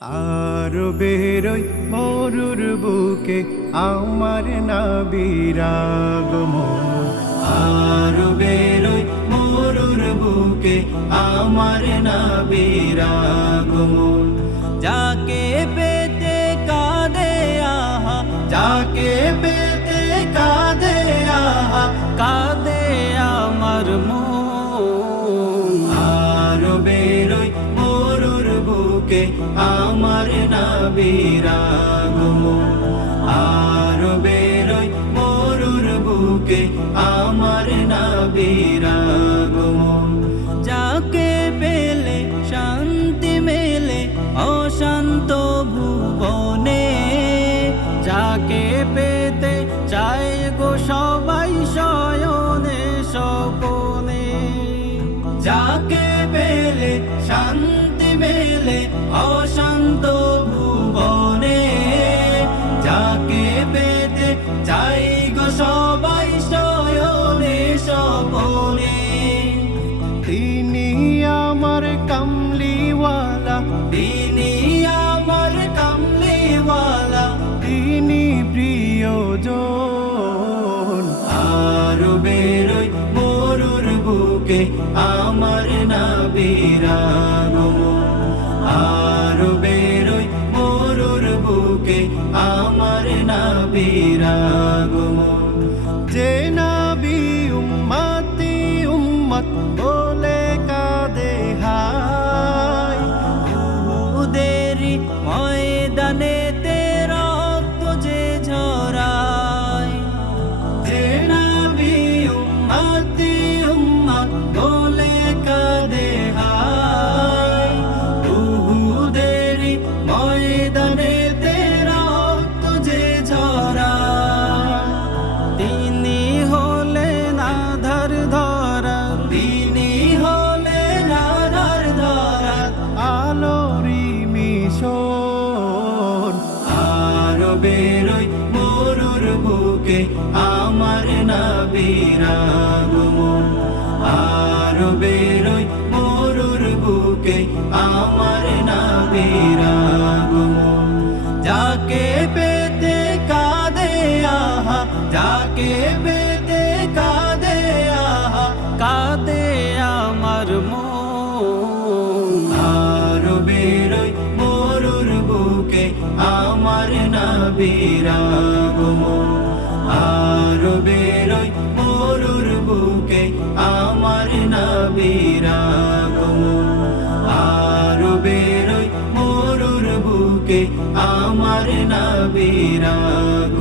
আর বেরোই মরুর বুকে আমার না নাবিরাগমন আর বেরোই মরুর বুকে আমার না নাবিরাগমন যাকে পেতে কাঁদে আহা, যাকে পেতে কাঁদে আহা, কাঁদে আমার মন। বুকে আমার নাবিরাগমন আর বেরোই মরুর বুকে আমার নাবিরাগমন যাকে পেলে শান্তি মেলে অশান্ত ভুবনে, যাকে পেতে চাই গো সবাই শয়নে সপনে যাকে পেলে শান্তি মেলে অশান্ত ভুবনে যাকে পেতে চাই গো সবাই শয়নে সপনে তিনি আমার কামলিওয়ালা। তিনি আমার কামলিওয়ালা। তিনি প্রিয়জন। আর বেরোই মরুর বুকে আমার নাবিরাগমন যে নাবি উম্মতি উম্মত বলে কাঁদে হায়। উদেরি ময়দানে রক্ত যে ঝরায়। যে নাবি উম্মত বেরোই মরুর বুকে আমার নাবিরাগমন। আর বেরোই মরুর বুকে আমার নাবিরাগমন। যাকে পেতে কাঁদে আহা, যাকে পেতে কাঁদে আহা, কাঁদে আমার মন। আমার নাবিরাগমন আর বেরোই মরুর বুকে আমার নাবিরাগমন আর বেরোই মরুর বুকে আমার নাবিরাগ